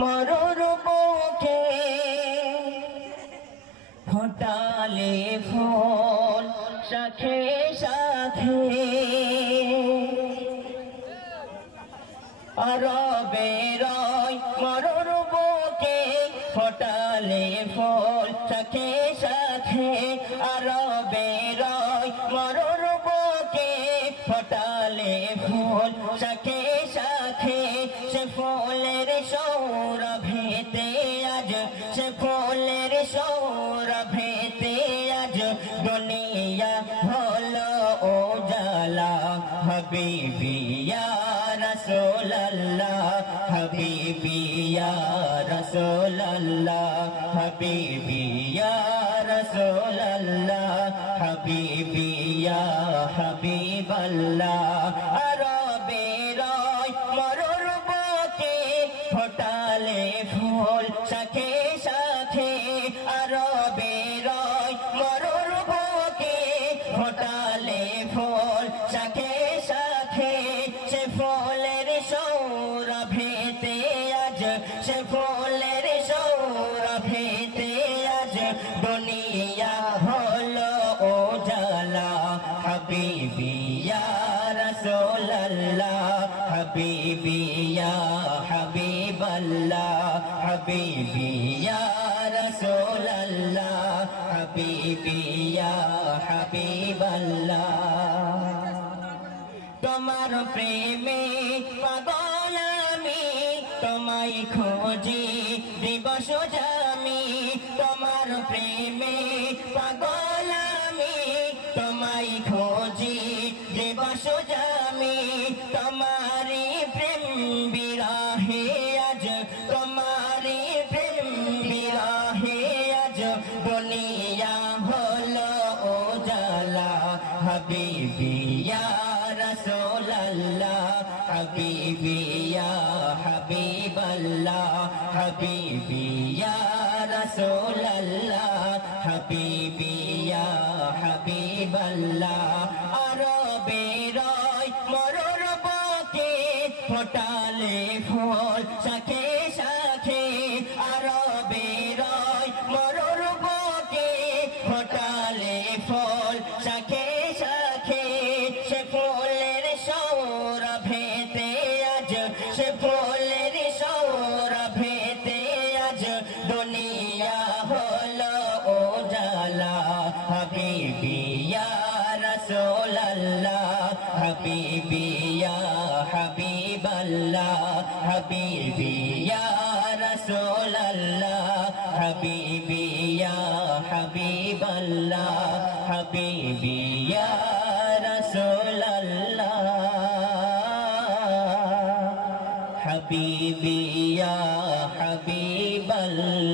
মরুর বুকে ফোটালে ফুল শাখে শাখে আরবের মরুর বুকে ফোটালে ফুল শাখে শাখে আরবের মরুর বুকে ফোটালে ফুল শাখে শাখে সে ফুলের সৌরভেতে আজ সে ফুলের সৌরভেতে আজ দুনিয়া হলো উজালা হাবিবি ইয়া রাসূলুল্লাহ হাবিবি ইয়া রাসূলুল্লাহ হাবিবি ইয়া রাসূলুল্লাহ হাবিবি ইয়া হাবিবাল্লাহ আরবের মরুর বুকে ফোটালে ফুল শাখে শাখে আরবের মরুর বুকে ফোটালে ফুল শাখে শাখে সে ফুলের সৌরভেতে আজ সে ফুলের সৌরভেতে আজ দুনিয়া হলো উজালা হাবিবি ইয়া রাসূলুল্লাহ হাবিবি ইয়া হাবিবাল্লাহ হাবিবি ইয়া রাসূলুল্লাহ হাবিবি ইয়া হাবিবাল্লাহ তোমার প্রেমে পাগল আমি তোমায় খোঁজি দিবস জামি তোমার প্রেমে পাগল আমি তোমায় খোঁজি দিবস জামি তোমারি প্রেম বিরহে আজ তোমারি প্রেম বিরহে আজ দুনিয়া হলো উজালা হাবিবি ইয়া রাসূলুল্লাহ হাবিবি ইয়া হাবিবাল্লাহ হাবিবি ইয়া রাসূলুল্লাহ হাবিবি ইয়া হাবিবাল্লাহ আরবের মরুর বুকে ফোটালে ফুল শাখে শাখে আরবের মরুর বুকে ফোটালে ফুল শাখে শাখে সে ফুলের সৌরভেতে আজ সে ফুলের সৌরভেতে আজ দুনিয়া হলো উজালা হাবিবি ইয়া রাসূলুল্লাহ হাবিবি ইয়া হাবিবাল্লাহ হাবিবি ইয়া রাসূলুল্লাহ হাবিবি ইয়া হাবিবাল্লাহ হাবিবি ইয়া রাসূলুল্লাহ হাবিবি ইয়া হাবিবাল্লাহ